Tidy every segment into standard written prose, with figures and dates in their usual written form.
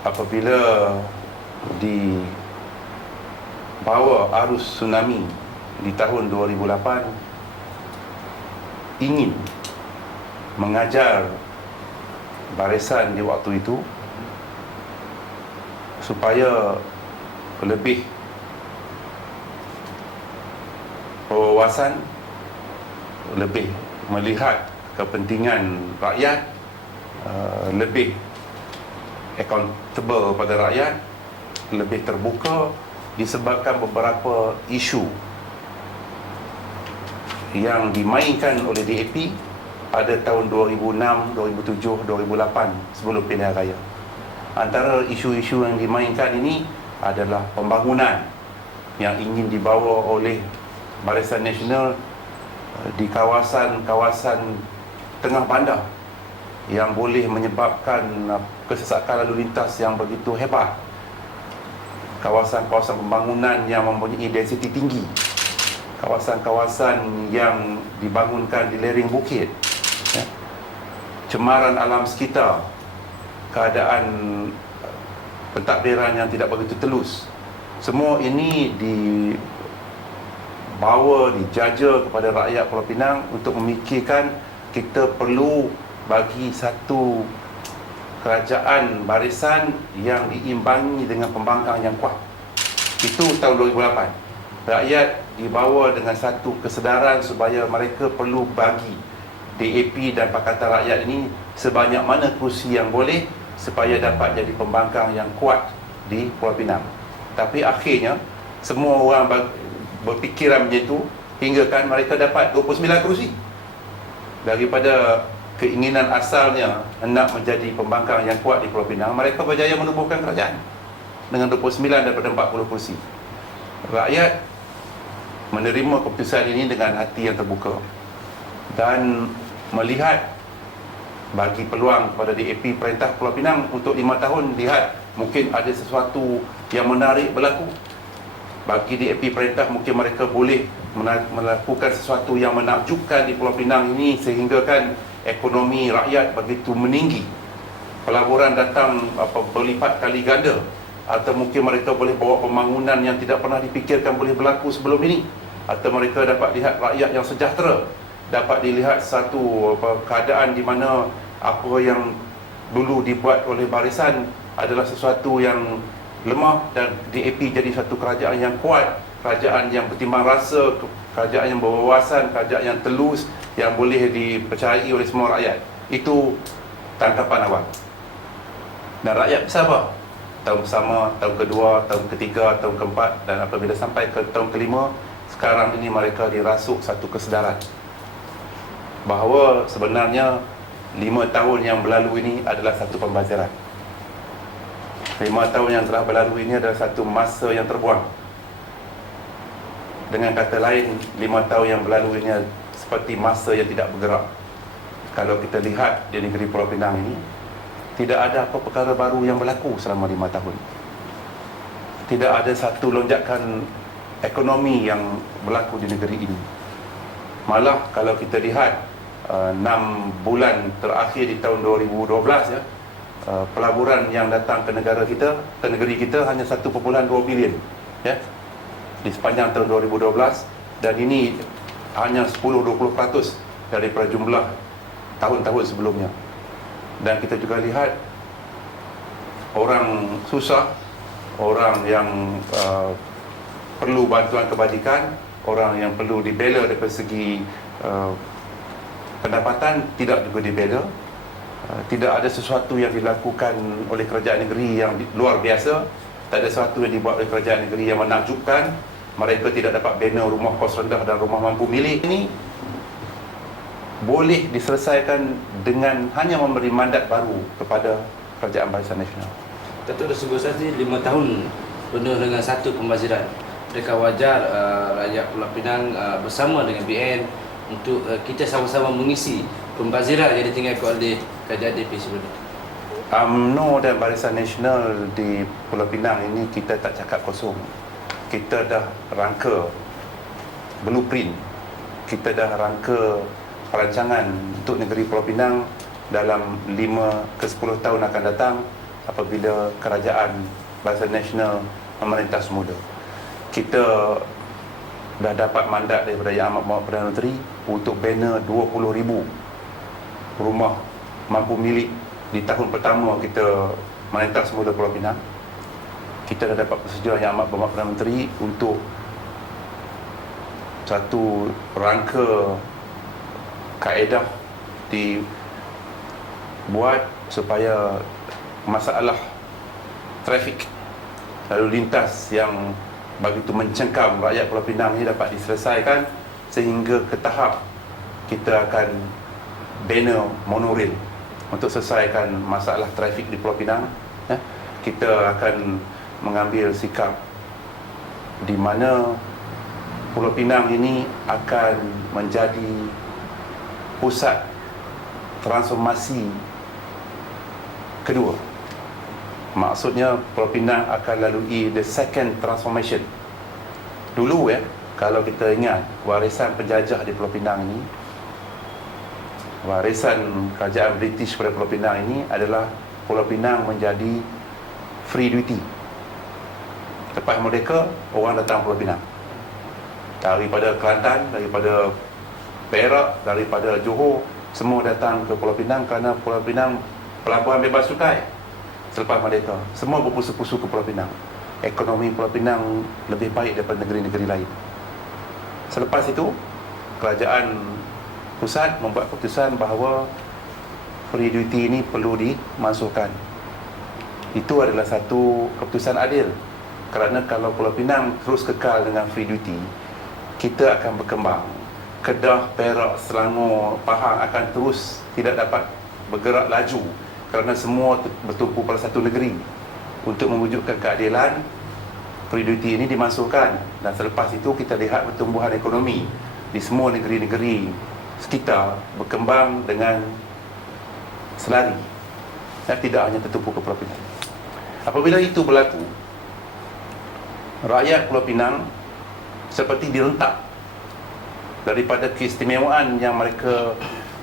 apabila dibawa arus tsunami di tahun 2008, ingin mengajar barisan di waktu itu supaya lebih berwawasan, lebih melihat kepentingan rakyat, lebih accountable pada rakyat, lebih terbuka, disebabkan beberapa isu yang dimainkan oleh DAP pada tahun 2006, 2007, 2008 sebelum pilihan raya. Antara isu-isu yang dimainkan ini adalah pembangunan yang ingin dibawa oleh Barisan Nasional di kawasan-kawasan tengah bandar yang boleh menyebabkan kesesakan lalu lintas yang begitu hebat, kawasan-kawasan pembangunan yang mempunyai densiti tinggi, kawasan-kawasan yang dibangunkan di lereng bukit, ya, cemaran alam sekitar, keadaan pentadbiran yang tidak begitu telus. Semua ini dibawa, dijaja kepada rakyat Pulau Pinang untuk memikirkan kita perlu bagi satu kerajaan barisan yang diimbangi dengan pembangkang yang kuat. Itu tahun 2008. Rakyat dibawa dengan satu kesedaran supaya mereka perlu bagi DAP dan Pakatan Rakyat ini sebanyak mana kerusi yang boleh supaya dapat jadi pembangkang yang kuat di Pulau Pinang. Tapi akhirnya semua orang berfikiran macam itu, hingga kan mereka dapat 29 kerusi daripada keinginan asalnya hendak menjadi pembangkang yang kuat di Pulau Pinang. Mereka berjaya menubuhkan kerajaan dengan 29 daripada 40 kursi. Rakyat menerima keputusan ini dengan hati yang terbuka dan melihat bagi peluang kepada DAP Perintah Pulau Pinang untuk 5 tahun. Lihat mungkin ada sesuatu yang menarik berlaku bagi DAP Perintah. Mungkin mereka boleh melakukan sesuatu yang menakjubkan di Pulau Pinang ini, sehingga kan ekonomi rakyat begitu meninggi, pelaburan datang berlipat kali ganda, atau mungkin mereka boleh bawa pembangunan yang tidak pernah dipikirkan boleh berlaku sebelum ini, atau mereka dapat lihat rakyat yang sejahtera, dapat dilihat satu keadaan di mana apa yang dulu dibuat oleh barisan adalah sesuatu yang lemah, dan DAP jadi satu kerajaan yang kuat, kerajaan yang bertimbang rasa, kerajaan yang berwawasan, kerajaan yang telus, yang boleh dipercayai oleh semua rakyat. Itu tangkapan awal. Dan rakyat bersabar. Tahun pertama, tahun kedua, tahun ketiga, tahun keempat, dan apabila sampai ke tahun kelima, sekarang ini mereka dirasuk satu kesedaran bahawa sebenarnya 5 tahun yang berlalu ini adalah satu pembaziran. 5 tahun yang telah berlalu ini adalah satu masa yang terbuang. Dengan kata lain, 5 tahun yang berlalu ini seperti masa yang tidak bergerak. Kalau kita lihat di negeri Pulau Pinang ini, tidak ada apa perkara baru yang berlaku selama 5 tahun. Tidak ada satu lonjakan ekonomi yang berlaku di negeri ini. Malah kalau kita lihat 6 bulan terakhir di tahun 2012, ya, pelaburan yang datang ke negara kita, ke negeri kita hanya 1.2 bilion, ya, di sepanjang tahun 2012, dan ini hanya 10-20% daripada jumlah tahun-tahun sebelumnya. Dan kita juga lihat orang susah, orang yang perlu bantuan kebajikan, orang yang perlu dibela dari segi pendapatan tidak juga dibela. Tidak ada sesuatu yang dilakukan oleh kerajaan negeri yang luar biasa. Tak ada sesuatu yang dibuat oleh kerajaan negeri yang menakjubkan. Mereka tidak dapat bina rumah kos rendah dan rumah mampu milik. Ini boleh diselesaikan dengan hanya memberi mandat baru kepada Kerajaan Barisan Nasional. Datuk dah sebut tadi 5 tahun penuh dengan satu pembaziran. Adakah wajar rakyat Pulau Pinang bersama dengan BN untuk kita sama-sama mengisi pembaziran yang ditinggalkan oleh kerajaan DAP sebelum ini? UMNO dan Barisan Nasional di Pulau Pinang ini kita tak cakap kosong. Kita dah rangka blueprint, kita dah rangka perancangan untuk negeri Pulau Pinang dalam 5 ke 10 tahun akan datang, apabila kerajaan Barisan Nasional memerintah semula. Kita dah dapat mandat daripada Yang Amat Berhormat Perdana Menteri untuk bina 20,000 rumah mampu milik di tahun pertama kita memerintah semula Pulau Pinang. Kita dah dapat persetujuan Yang Amat Berhormat Perdana Menteri untuk satu rangka kaedah dibuat supaya masalah trafik lalu lintas yang begitu mencengkam rakyat Pulau Pinang ini dapat diselesaikan sehingga ke tahap kita akan bina monorail untuk selesaikan masalah trafik di Pulau Pinang. Kita akan mengambil sikap di mana Pulau Pinang ini akan menjadi pusat transformasi kedua. Maksudnya Pulau Pinang akan lalui the second transformation. Dulu kalau kita ingat warisan penjajah di Pulau Pinang ini, warisan kerajaan British pada Pulau Pinang ini adalah Pulau Pinang menjadi free duty. Lepas merdeka, orang datang Pulau Pinang daripada Kelantan, daripada Perak, daripada Johor, semua datang ke Pulau Pinang kerana Pulau Pinang pelabuhan bebas cukai. Selepas merdeka, semua berpusu-pusu ke Pulau Pinang. Ekonomi Pulau Pinang lebih baik daripada negeri-negeri lain. Selepas itu, kerajaan pusat membuat keputusan bahawa free duty ini perlu dimasukkan. Itu adalah satu keputusan adil. Kerana kalau Pulau Pinang terus kekal dengan free duty, kita akan berkembang. Kedah, Perak, Selangor, Pahang akan terus tidak dapat bergerak laju kerana semua bertumpu pada satu negeri. Untuk mewujudkan keadilan, free duty ini dimasukkan, dan selepas itu kita lihat pertumbuhan ekonomi di semua negeri-negeri sekitar berkembang dengan selari dan tidak hanya tertumpu ke Pulau Pinang. Apabila itu berlaku, rakyat Pulau Pinang seperti direntak daripada keistimewaan yang mereka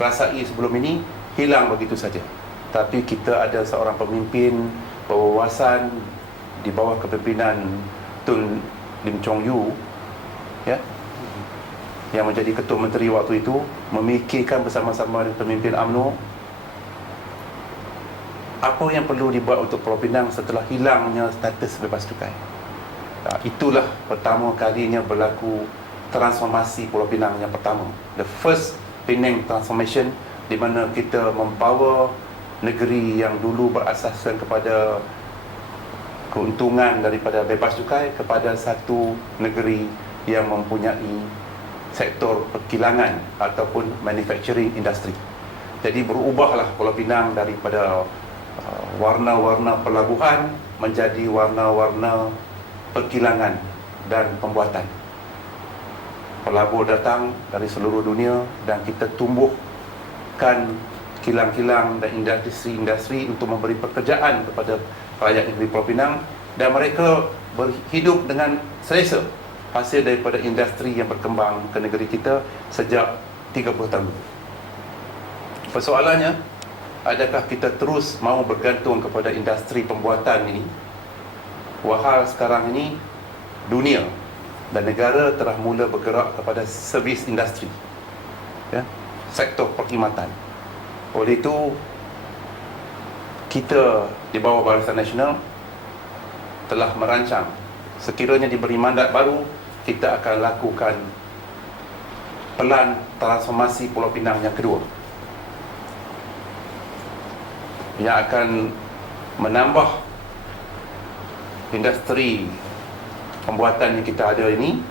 rasai sebelum ini, hilang begitu saja. Tapi kita ada seorang pemimpin berwawasan di bawah kepimpinan Tun Lim Chong Yu, yang menjadi ketua menteri waktu itu, memikirkan bersama-sama dengan pemimpin UMNO apa yang perlu dibuat untuk Pulau Pinang setelah hilangnya status bebas cukai. Itulah pertama kalinya berlaku transformasi Pulau Pinang yang pertama, the first Penang transformation, di mana kita membawa negeri yang dulu berasaskan kepada keuntungan daripada bebas cukai kepada satu negeri yang mempunyai sektor perkilangan ataupun manufacturing industry. Jadi berubahlah Pulau Pinang daripada warna-warna pelabuhan menjadi warna-warna perkilangan dan pembuatan. Pelabur datang dari seluruh dunia dan kita tumbuhkan kilang-kilang dan industri-industri untuk memberi pekerjaan kepada rakyat negeri Pulau Pinang, dan mereka berhidup dengan selesa hasil daripada industri yang berkembang ke negeri kita sejak 30 tahun. Persoalannya, adakah kita terus mahu bergantung kepada industri pembuatan ini? Wahal sekarang ini dunia dan negara telah mula bergerak kepada servis industri, sektor perkhidmatan. Oleh itu, kita di bawah Barisan Nasional telah merancang, sekiranya diberi mandat baru, kita akan lakukan pelan transformasi Pulau Pinang yang kedua, yang akan menambah industri pembuatan yang kita ada ini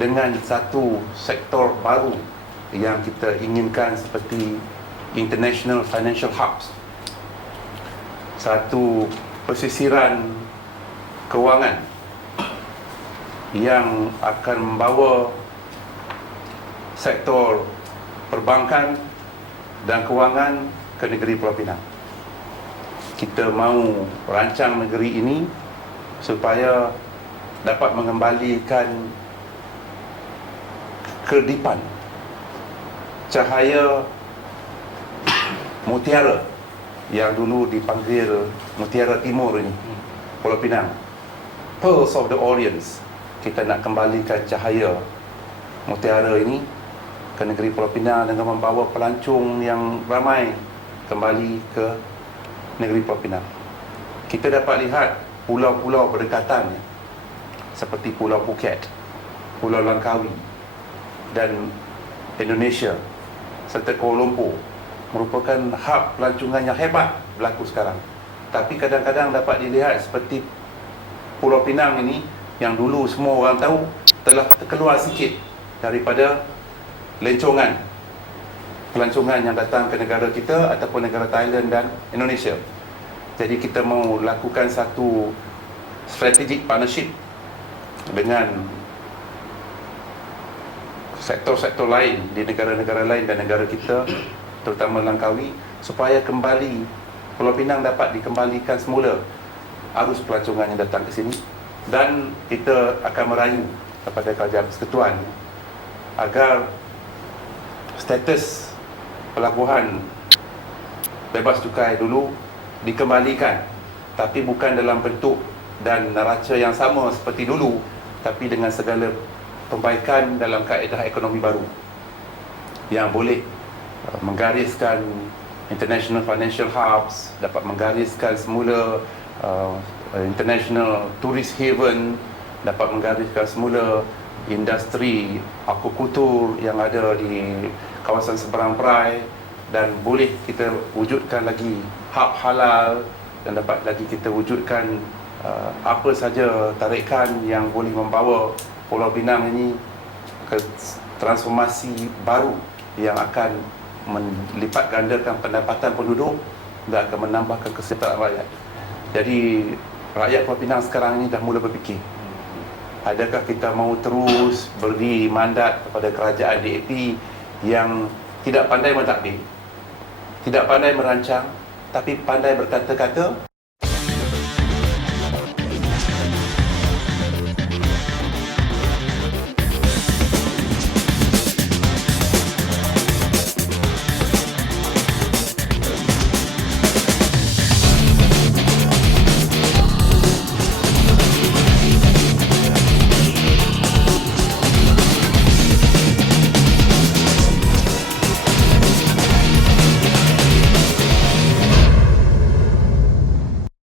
dengan satu sektor baru yang kita inginkan seperti International Financial Hubs, satu pesisiran kewangan yang akan membawa sektor perbankan dan kewangan ke negeri Pulau Pinang. Kita mahu rancang negeri ini supaya dapat mengembalikan kedipan, cahaya mutiara yang dulu dipanggil Mutiara Timur ini, Pulau Pinang, Pearls of the Orients. Kita nak kembalikan cahaya mutiara ini ke negeri Pulau Pinang dengan membawa pelancong yang ramai kembali ke negeri Pulau Pinang. Kita dapat lihat pulau-pulau berdekatan seperti Pulau Phuket, Pulau Langkawi dan Indonesia serta Kuala Lumpur merupakan hub pelancongan yang hebat berlaku sekarang. Tapi kadang-kadang dapat dilihat seperti Pulau Pinang ini yang dulu semua orang tahu telah terkeluar sikit daripada lencongan pelancongan yang datang ke negara kita ataupun negara Thailand dan Indonesia. Jadi kita mau lakukan satu strategic partnership dengan sektor-sektor lain di negara-negara lain dan negara kita, terutama Langkawi, supaya kembali Pulau Pinang dapat dikembalikan semula arus pelancongan yang datang ke sini. Dan kita akan merayu kepada Kerajaan Persekutuan agar status pelabuhan bebas cukai dulu dikembalikan, tapi bukan dalam bentuk dan neraca yang sama seperti dulu, tapi dengan segala perbaikan dalam kaedah ekonomi baru yang boleh menggariskan international financial hubs, dapat menggariskan semula international tourist haven, dapat menggariskan semula industri akukultur yang ada di kawasan seberang perai, dan boleh kita wujudkan lagi hub halal, dan dapat lagi kita wujudkan apa saja tarikan yang boleh membawa Pulau Pinang ini ke transformasi baru yang akan melipat gandakan pendapatan penduduk dan akan menambahkan kesejahteraan rakyat. Jadi rakyat Pulau Pinang sekarang ini dah mula berfikir, adakah kita mau terus beri mandat kepada kerajaan DAP yang tidak pandai mentadbir, tidak pandai merancang, tapi pandai berkata-kata